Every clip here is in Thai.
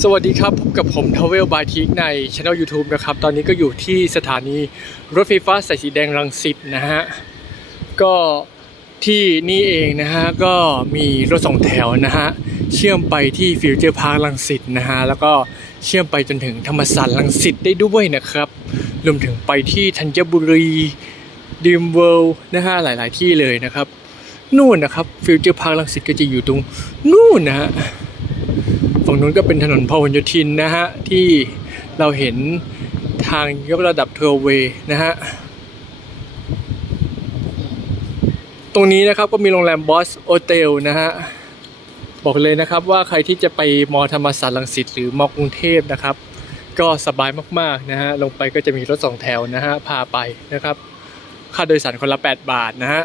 สวัสดีครับพบกับผมทาวเวลบายทีกในช anel YouTube นะครับ ตอนนี้ก็อยู่ที่สถานีรถไฟฟ้าสายสีแดงรังสิตนะฮะ ก็ที่นี่เองนะฮะ ก็มีรถสองแถวนะฮะ เชื่อมไปที่ฟิวเจอร์พาร์คลังสิตนะฮะ แล้วก็เชื่อมไปจนถึงธรรมศาสตร์ลังสิตได้ด้วยนะครับ รวมถึงไปที่ธัญบุรีดีมเวิลด์นะฮะ หลาย ๆ ที่เลยนะครับ นู่นนะครับฟิวเจอร์พาร์คลังสิตก็จะอยู่ตรงนู่นนะฮะ รงนู้นก็เป็นถนนพหลโยธินนะฮะ ที่เราเห็นทางยกระดับเทอร์เวย์นะฮะ ตรงนี้นะครับก็มีโรงแรมบอสโอเทลนะฮะ บอกเลยนะครับว่าใครที่จะไปมอธรรมศาสตร์ลังสิตหรือมอกรุงเทพนะครับ ก็สบายมากๆนะฮะ ลงไปก็จะมีรถสองแถวนะฮะ พาไปนะครับ ค่าโดยสารคนละ 8 บาทนะฮะ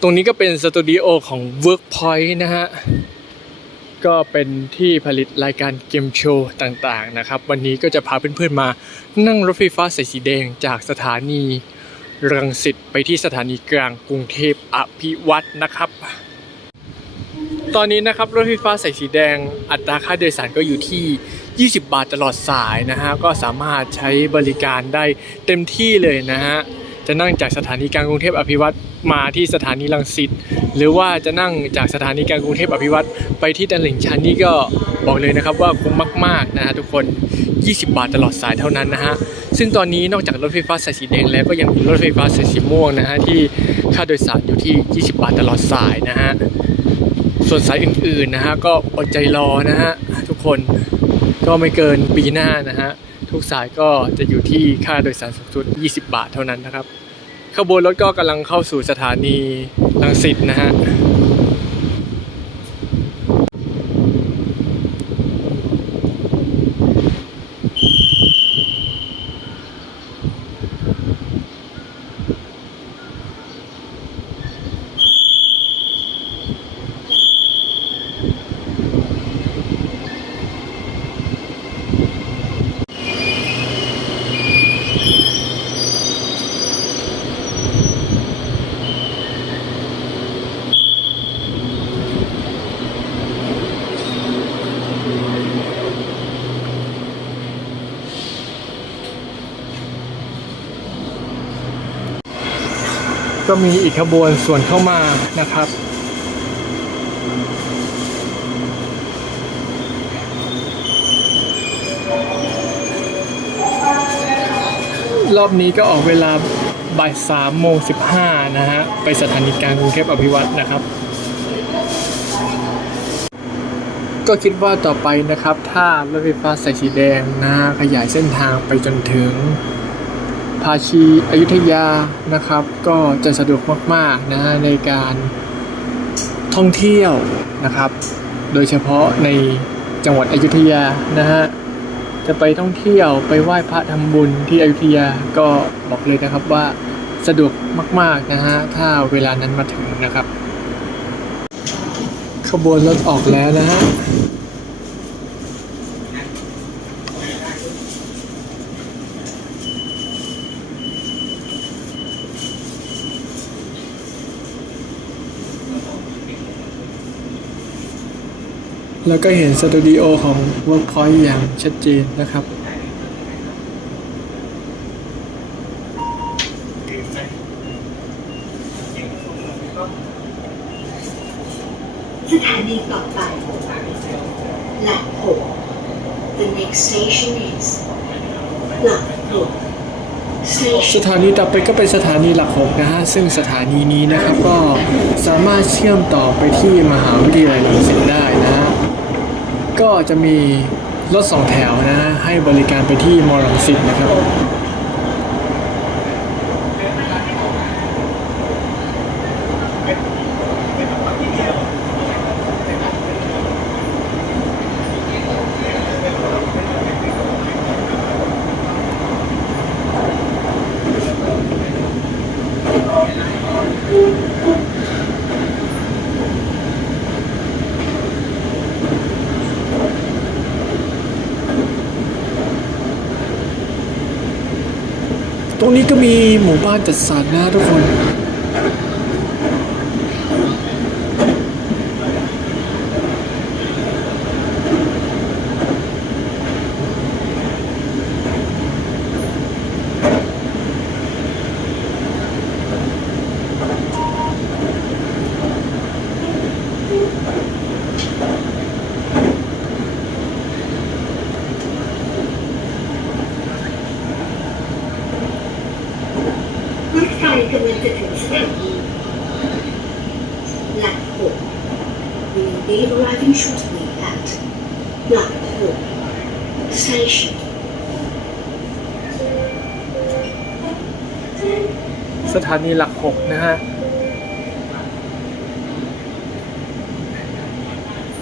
ตรงนี้ก็เป็นสตูดิโอของ Workpoint นะฮะ ก็เป็นที่ผลิตรายการเกมโชว์ต่างๆนะครับ วันนี้ก็จะพาเพื่อนๆมานั่งรถไฟฟ้าสายสีแดงจากสถานีรังสิตไปที่สถานีกลางกรุงเทพอภิวัตนะครับ ตอนนี้นะครับรถไฟฟ้าสายสีแดงอัตราค่าโดยสารก็อยู่ที่ 20 บาทตลอดสายนะฮะก็สามารถใช้บริการได้เต็มที่เลยนะฮะจะนั่งจากสถานีกลางกรุงเทพอภิวัต มาที่สถานีรังสิตหรือว่าจะนั่งจากสถานีกลางกรุงเทพอภิวัตรไปที่ตลิ่งชันนี่ก็บอกเลยนะครับว่าคุ้มมากๆนะฮะทุกคน 20 บาทตลอดสายเท่านั้นนะฮะซึ่งตอนนี้นอกจากรถไฟฟ้าสายสีแดงแล้วก็ยังมีรถไฟฟ้าสายสีม่วงนะฮะที่ค่าโดยสารอยู่ที่ 20 บาทตลอดสายนะฮะส่วนสายอื่นๆนะฮะก็อดใจรอนะฮะทุกคนก็ไม่เกินปีหน้านะฮะทุกสายก็จะอยู่ที่ค่าโดยสารสูงสุด 20 บาทเท่านั้นนะครับ ขบวนรถก็กำลังเข้าสู่สถานีลังสิตนะฮะ ก็มีอีกขบวนส่วนเข้ามานะครับ รอบนี้ก็ออกเวลาบ่ายสามโมงสิบห้านะฮะ ไปสถานีกลางกรุงเทพอภิวัตนะครับ ก็คิดว่าต่อไปนะครับ ถ้ารถไฟฟ้าสายสีแดงนะขยายเส้นทางไปจนถึง ภาชีอยุธยานะครับ ก็จะสะดวกมากๆนะฮะในการท่องเที่ยวนะครับ โดยเฉพาะในจังหวัดอยุธยานะฮะจะไปท่องเที่ยวไปไหว้พระทำบุญที่อยุธยาก็บอกเลยนะครับว่าสะดวกมากๆนะฮะถ้าเวลานั้นมาถึงนะครับ ขบวนรถออกแล้วนะฮะ แล้วก็เห็นสตูดิโอของ Workpoint อย่างชัดเจนนะครับสถานีต่อไปหลักหก The next station is หลักหกส Station ถานีต่อไปก็เป็นสถานีหลักหกนะฮะ ซึ่งสถานีนี้นะครับก็สามารถเชื่อมต่อไปที่มหาวิทยาลัยรังสิตได้นะฮะ ก็จะมีรถสองแถวนะฮะให้บริการไปที่มอรังสิตนะครับ นี้ก็มีหมู่บ้านจัดสรรนะทุกคน 6 นะฮะ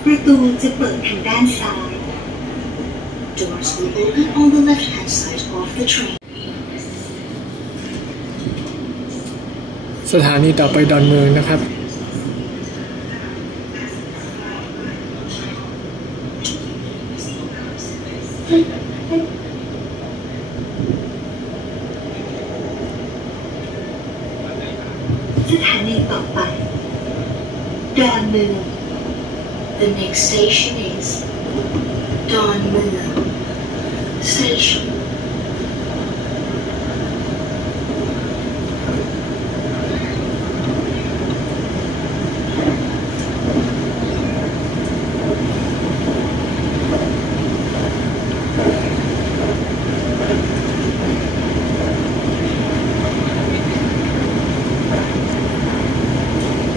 ประตูจะเปิดทางด้านซ้าย Doors will open on the left-hand side of the train สถานีต่อไปดอนเมืองนะครับ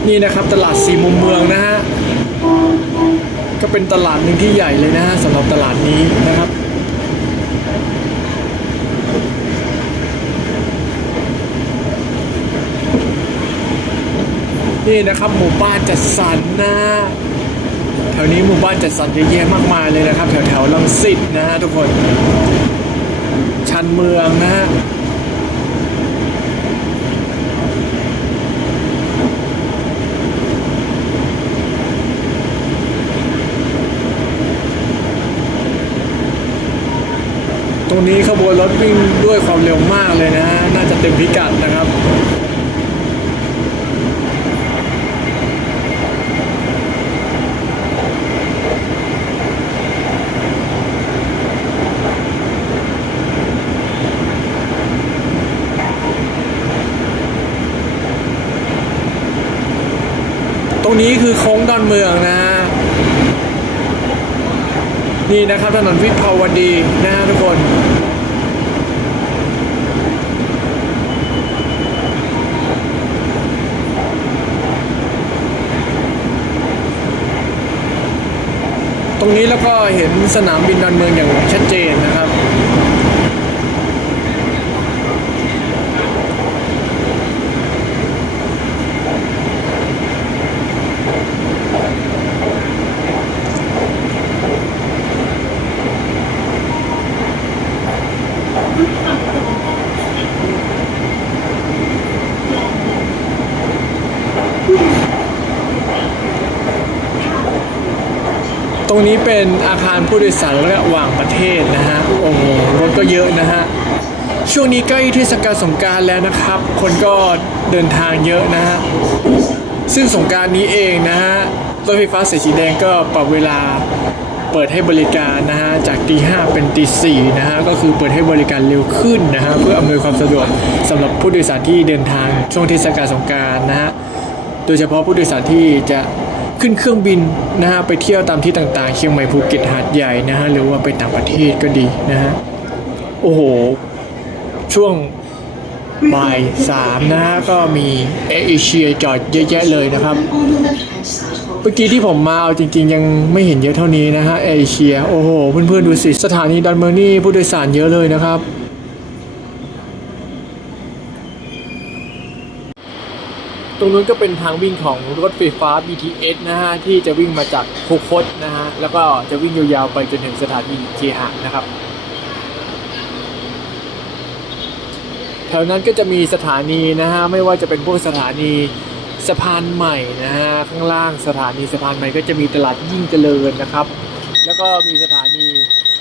นี่นะครับตลาดสี่มุมเมืองนะฮะก็เป็นตลาดหนึ่งที่ใหญ่เลยนะฮะสำหรับตลาดนี้นะครับนี่นะครับหมู่บ้านจัดสรรนะแถวนี้หมู่บ้านจัดสรรเยอะแยะมากมายเลยนะครับ แถวแถวลังสิตนะฮะทุกคนชันเมืองนะฮะ รงนี้ขบวนรถวิ่งด้วยความเร็วมากเลยนะฮะ น่าจะเต็มพิกัดนะครับตรงนี้คือโค้งดอนเมือง นี่นะครับถนนวิภาวดีนะฮะทุกคนตรงนี้แล้วก็เห็นสนามบินดอนเมืองอย่างชัดเจนนะครับ รงนี้เป็นอาคารผู้โดยสารระหว่างประเทศนะฮะ โอ้โห รถก็เยอะนะฮะ ช่วงนี้ใกล้เทศกาลสงการแล้วนะครับ คนก็เดินทางเยอะนะฮะ ซึ่งสงการนี้เองนะฮะ รถไฟฟ้าสายสีแดงก็ปรับเวลาเปิดให้บริการนะฮะ จากตีห้าเป็นตีสี่นะฮะ ก็คือเปิดให้บริการเร็วขึ้นนะฮะ เพื่ออำนวยความสะดวกสำหรับผู้โดยสารที่เดินทางช่วงเทศกาลสงการนะฮะ โดยเฉพาะผู้โดยสารที่จะ ขึ้นเครื่องบินนะฮะไปเที่ยวตามที่ต่างๆ เชียงใหม่ภูเก็ตหาดใหญ่นะฮะหรือว่าไปต่างประเทศก็ดีนะฮะโอ้โห ช่วงบ่ายสามนะฮะก็มีแอเอเชียจอดเยอะแยะเลยนะครับ เมื่อกี้ที่ผมมาเอาจริงๆ ยังไม่เห็นเยอะเท่านี้นะฮะเอเชีย โอ้โห เพื่อนๆดูสิ สถานีดอนเมืองนี่ผู้โดยสารเยอะเลยนะครับ ตรงนู้นก็เป็นทางวิ่งของรถไฟฟ้า BTS นะฮะที่จะวิ่งมาจากโคคตนะฮะแล้วก็จะวิ่งยาวๆไปจนถึงสถานีเคหะนะครับแถวนั้นก็จะมีสถานีนะฮะไม่ว่าจะเป็นพวกสถานีสะพานใหม่นะฮะข้างล่างสถานีสะพานใหม่ก็จะมีตลาดยิ่งเจริญนะครับ แล้วก็มีสถานี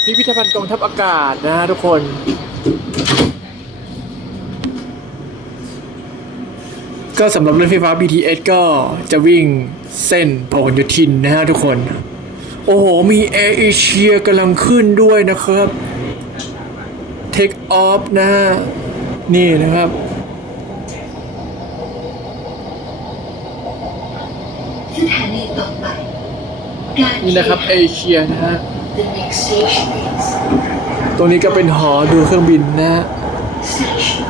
พิพิธภัณฑ์กองทัพอากาศนะฮะทุกคน ก็สำหรับรถไฟฟ้า BTS ก็จะวิ่งเส้นพหลโยธินนะฮะทุกคน โอ้โห มีแอร์เอเชียกำลังขึ้นด้วยนะครับ Take off นะฮะ นี่นะครับ สถานีต่อไปการนี่นะครับเอเชียนะฮะ The next station is ตรงนี้ก็เป็นหอดูเครื่องบินนะฮะ Station.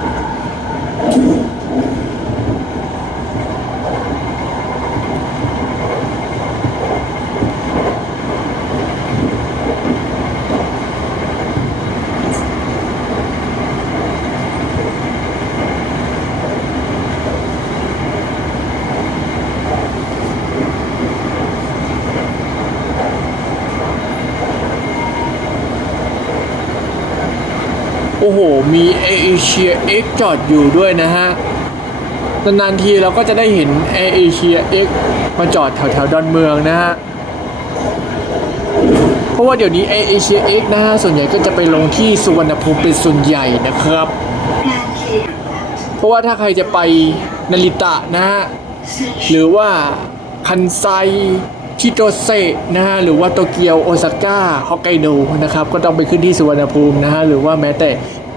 มีเอเชียเอ็กจอดอยู่ด้วยนะฮะ นานๆทีเราก็จะได้เห็นเอเชียเอ็กมาจอดแถวๆดอนเมืองนะฮะ เพราะว่าเดี๋ยวนี้เอเชียเอ็กนะฮะ ส่วนใหญ่ก็จะไปลงที่สุวรรณภูมิเป็นส่วนใหญ่นะครับ เพราะว่าถ้าใครจะไปนาริตะนะฮะ หรือว่าคันไซชิโตเซะนะฮะหรือว่าโตเกียวโอซาก้าฮอกไกโดนะครับก็ต้องไปขึ้นที่สุวรรณภูมินะฮะหรือว่าแม้แต่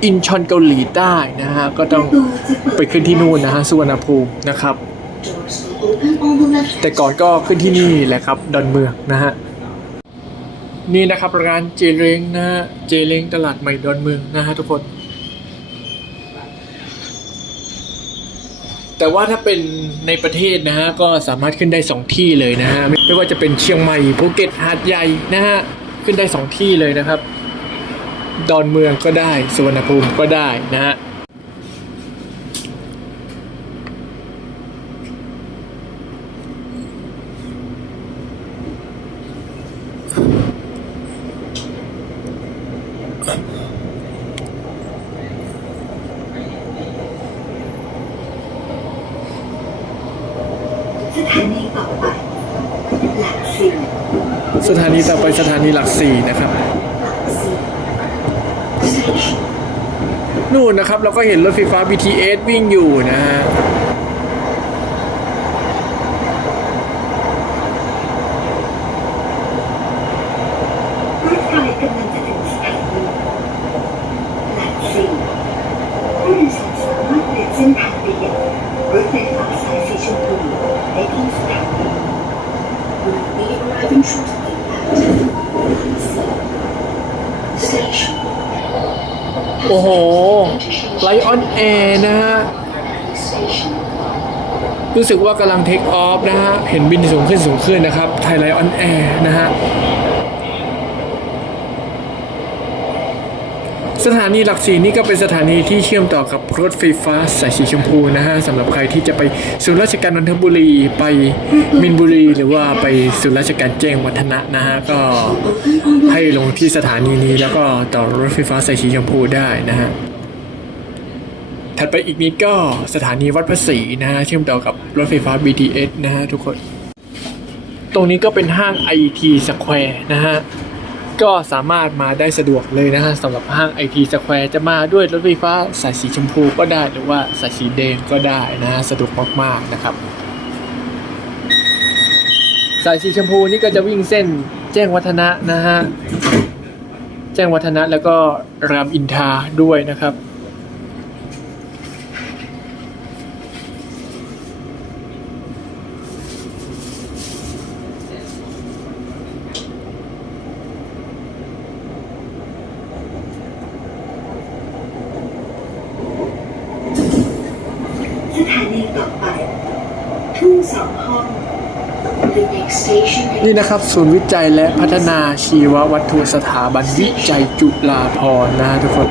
อินชอนเกาหลีใต้นะฮะก็ต้องไปขึ้นที่นู่นนะฮะสุวรรณภูมินะครับ แต่ก่อนก็ขึ้นที่นี่แหละครับดอนเมืองนะฮะนี่นะครับร้านเจเล้งนะฮะเจเล้งตลาดใหม่ดอนเมืองนะฮะทุกคน แต่ว่าถ้าเป็นในประเทศนะฮะก็สามารถขึ้นได้ 2 ที่เลยนะฮะไม่ว่าจะเป็นเชียงใหม่ภูเก็ตหาดใหญ่นะฮะขึ้นได้ 2 ที่เลยนะครับ ดอนเมืองก็ได้ สุวรรณภูมิก็ได้นะฮะสถานีต่อไปหลักสี่สถานีต่อไปสถานีหลักสี่นะครับ หลักสี่ station นู่นนะครับเรา ก็เห็นรถไฟฟ้า BTS วิ่งอยู่นะฮะ รถไฟกำลังจะถึงสถานีหลักสี่ผู้โดยสารสามารถเปลี่ยนเส้นทางไปยังรถไฟฟ้าสายสีชมพูได้ที่สถานี Will be arriving shortly at station โอ้โห ไลออนแอร์นะฮะ station รู้สึกว่ากำลังเทคออฟนะฮะ เห็นบินสูงขึ้นสูงขึ้นนะครับ ไทยไลออนแอร์นะฮะ สถานีหลักสี่นี่ก็เป็นสถานีที่เชื่อมต่อกับรถไฟฟ้าสายสีชมพูนะฮะสำหรับใครที่จะไปศูนย์ราชการนนทบุรีไปมินบุรี หรือว่าไปศูนย์ราชการแจ้งวัฒนะนะฮะ ก็ให้ลงที่สถานีนี้แล้วก็ต่อรถไฟฟ้าสายสีชมพูได้นะฮะ ถัดไปอีกนิดก็สถานีวัดพระศรีนะฮะเชื่อมต่อกับรถไฟฟ้า BTS นะฮะทุกคน ตรงนี้ก็เป็นห้าง IT Square นะฮะก็สามารถมาได้สะดวกเลยนะฮะสำหรับห้าง IT Square จะมาด้วยรถไฟฟ้าสายสีชมพูก็ได้หรือว่าสายสีแดงก็ได้นะฮะสะดวกมากๆนะครับ สายสีชมพูนี่ก็จะวิ่งเส้นแจ้งวัฒนะนะฮะแจ้งวัฒนะแล้วก็รามอินทราด้วยนะครับ สถานีต่อไป ทุ่งสองห้อง The next station is นี่นะครับ ศูนย์วิจัยและพัฒนาชีววัตถุสถาบันวิจัยจุฬาภรณ์นะทุกคน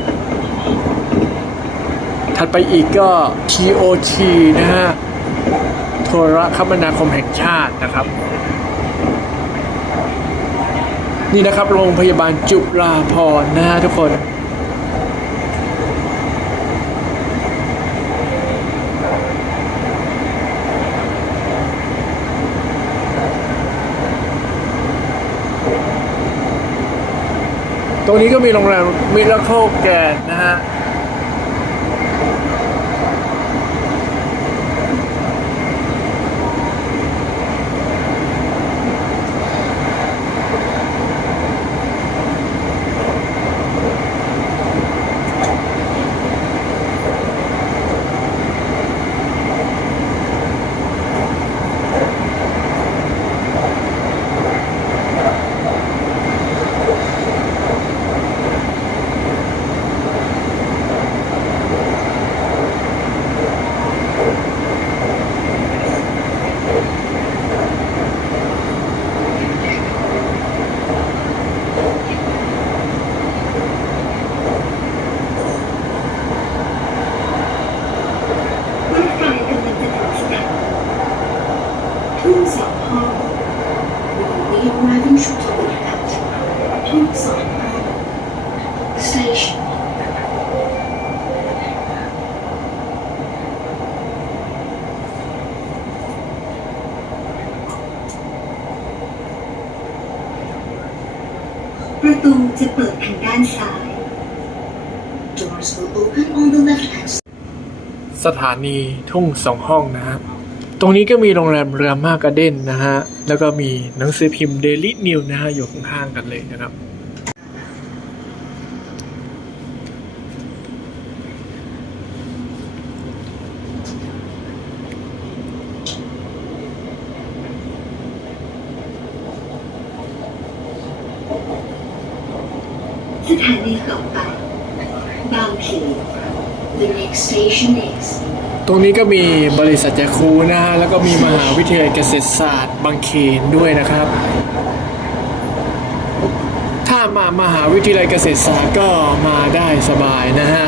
ถัดไปอีกก็ TOT นะฮะโทรคมนาคมแห่งชาตินะครับ นี่นะครับ โรงพยาบาลจุฬาภรณ์นะฮะทุกคน รงนี้ก็มีโรงแรมมิราเคิลแกนนะฮะ รถไฟกำลังจะถึงสถานีทุ่งสองห้อง Will be arriving shortly at ทุ่งสองห้อง Station ประตูจะเปิดทางด้านซ้าย Doors will open on the left hand side. สถานีทุ่งสองห้องนะฮะตรงนี้ก็มีโรงแรมเรือมากกระเด้นนะฮะ แล้วก็มีหนังสือพิมพ์เดลิ n นิวนะฮะ อยู่ข้างๆกันเลยนะครับ สถานีต่อไปบางพี The next station is ตรงนี้ก็มีบริษัทยาคูนะฮะ แล้วก็มีมหาวิทยาลัยเกษตรศาสตร์บางเขนด้วยนะครับ ถ้ามามหาวิทยาลัยเกษตรศาสตร์ก็มาได้สบายนะฮะ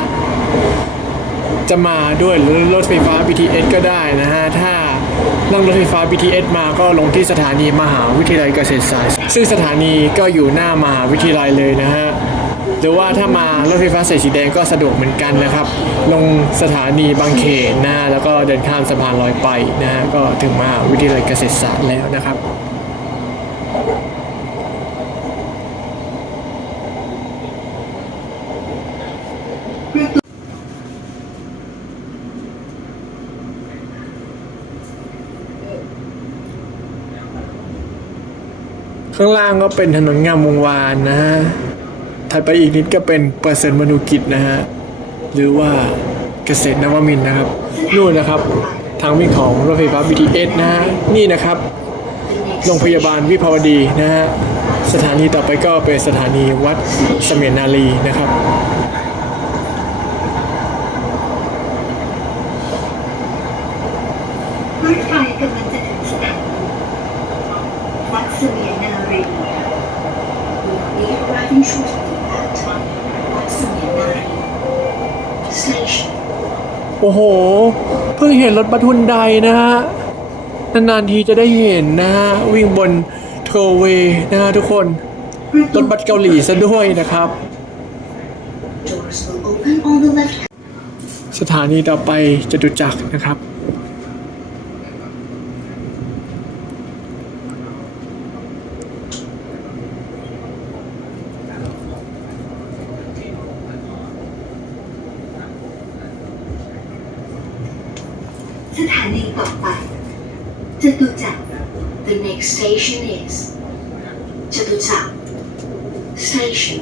จะมาด้วยหรือรถไฟฟ้า BTS ก็ได้นะฮะ ถ้านั่งรถไฟฟ้า BTS มาก็ลงที่สถานีมหาวิทยาลัยเกษตรศาสตร์ ซึ่งสถานีก็อยู่หน้ามหาวิทยาลัยเลยนะฮะ หรือว่าถ้ามารถไฟฟ้าสายสีแดงก็สะดวกเหมือนกันนะครับ ลงสถานีบางเขนนะแล้วก็เดินข้ามสะพานลอยไปนะฮะก็ถึงมหาวิทยาลัยเกษตรศาสตร์แล้วนะครับข้างล่างก็เป็นถนนงามวงวานนะฮะ ถัดไปอีกนิดก็เป็นเปอร์เซ็นต์มนุกิจนะฮะ หรือว่าเกษตรนวมินนะครับ นู่นนะครับ ทางวิ่งของรถไฟฟ้า BTS นะฮะ นี่นะครับ โรงพยาบาลวิภาวดีนะฮะ สถานีต่อไปก็เป็นสถานีวัดเสมียนนารีนะครับ รถไฟกำลังจะถึงสถานีวัดเสมียนนารี Will be arriving shortly at วัดเสมียนนารี Station โอ้โห เพิ่งเห็นรถบัสทุนใดนะฮะ นานๆทีจะได้เห็นนะฮะ วิ่งบนโทเวย์นะฮะทุกคนรถบัสเกาหลีซะด้วยนะครับ Doors will open on the left สถานีต่อไปจตุจักรนะครับ สถานีต่อไปจตุจักร The next station is จตุจักร Station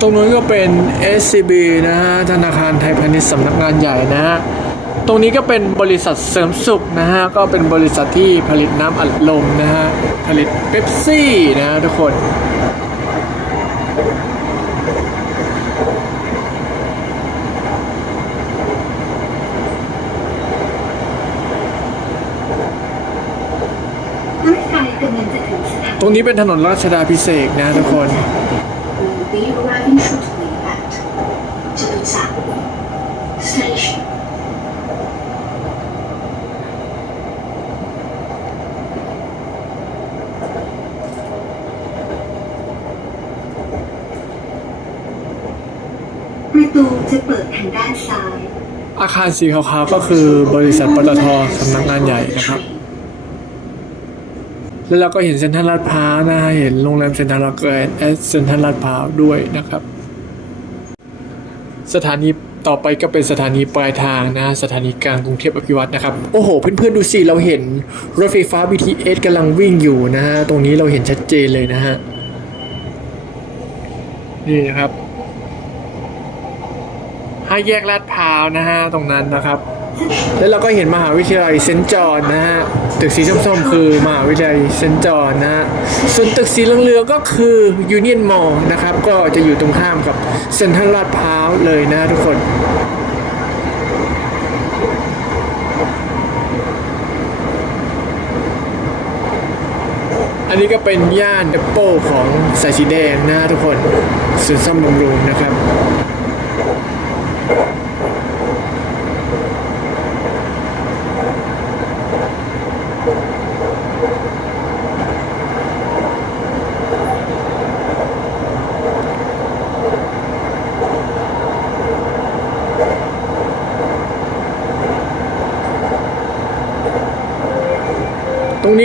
ตรงนู้นก็เป็น SCB นะฮะธนาคารไทยพาณิชย์สำนักงานใหญ่นะฮะตรงนี้ก็เป็นบริษัทเสริมสุขนะฮะก็เป็นบริษัทที่ผลิตน้ำอัดลมนะฮะผลิตเป๊ปซี่นะฮะทุกคนรถไฟกำลังจะถึงสถานีตรงนี้เป็นถนนราชดาพิเศษกนะทุกคน Will be arriving shortly at จตุจักร Station ประตูจะเปิดทางด้านซ้ายอาคารสีขาวๆก็คือบริษัทปตทสำนักงานใหญ่นะครับ แล้วเราก็เห็นเซ็นทรัลลาดพร้าวนะฮะเห็นโรงแรมเซ็นทรัลลาดแกรนด์แอดเซ็นทรัลลาดพร้าวด้วยนะครับ สถานีต่อไปก็เป็นสถานีปลายทางนะฮะสถานีกลางกรุงเทพอภิวัตนะครับ โอ้โห เพื่อนๆดูสิ เราเห็นรถไฟฟ้า BTS กำลังวิ่งอยู่นะฮะ ตรงนี้เราเห็นชัดเจนเลยนะฮะ นี่นะครับห้าแยกลาดพร้าวนะฮะ ตรงนั้นนะครับ แล้วเราก็เห็นมหาวิทยาลัยเซนจอนนะฮะ ตึกสีส้มๆคือมหาวิทยาลัยเซนจอนนะฮะ ส่วนตึกสีเหลืองๆก็คือยูเนียนมอลนะครับ ก็จะอยู่ตรงข้ามกับเซ็นทรัลลาดพร้าวเลยนะทุกคนอันนี้ก็เป็นย่านเดปโป้ของสายสีแดงนะฮะทุกคนศูนย์ซ่อมบำรุงนะครับ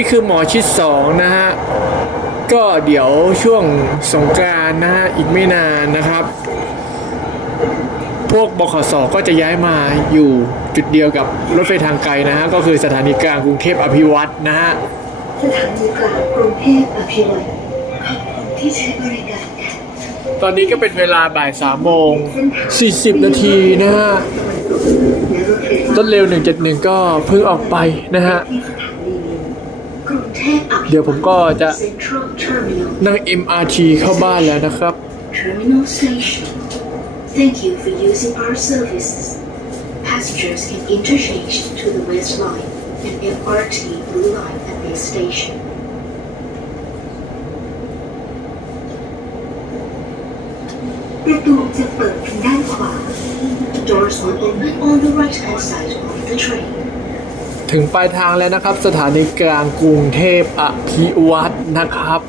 คือหมอชิดสองนะฮะ ก็เดี๋ยวช่วงสงกรานต์นะฮะ อีกไม่นานนะครับ พวกบขสก็จะย้ายมาอยู่จุดเดียวกับรถไฟทางไกลนะฮะ ก็คือสถานีกลางกรุงเทพอภิวัตนะฮะ สถานีกลางกรุงเทพอภิวัตขอบคุณที่ใช้บริการค่ะตอนนี้ก็เป็นเวลาบ่ายสามโมง40นาทีนะฮะและรถไฟฟ้ารถเร็ว 171 ก็เพิ่งออกไปนะฮะ ที่สถานีนี้กรุง เดี๋ยวผมก็จะนั่ง MRT เข้าบ้านแล้วนะครับ Thank you for using our services Passengers can interchange to the West Line and MRT Blue Line at this station ประตูจะเปิดทางด้านขวา Doors will open on the right hand side of the train ถึงปลายทางแล้วนะครับ สถานีกลางกรุงเทพอภิวัตนะครับ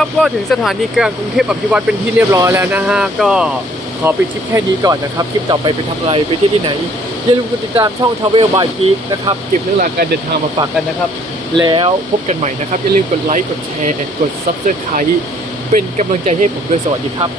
ครับก็ถึงสถานีกลางกรุงเทพอภิวัตเป็นที่เรียบร้อยแล้วนะฮะก็ขอไปคลิปแค่นี้ก่อนนะครับ คลิปต่อไปไปทำอะไรไปที่ที่ไหน อย่าลืมกดติดตามช่อง Travel by Geek นะครับเก็บเรื่องราวการเดินทางมาฝากกันนะครับ แล้วพบกันใหม่นะครับ อย่าลืมกดไลค์กดแชร์กด Subscribe เป็นกำลังใจให้ผมด้วยสวัสดีครับ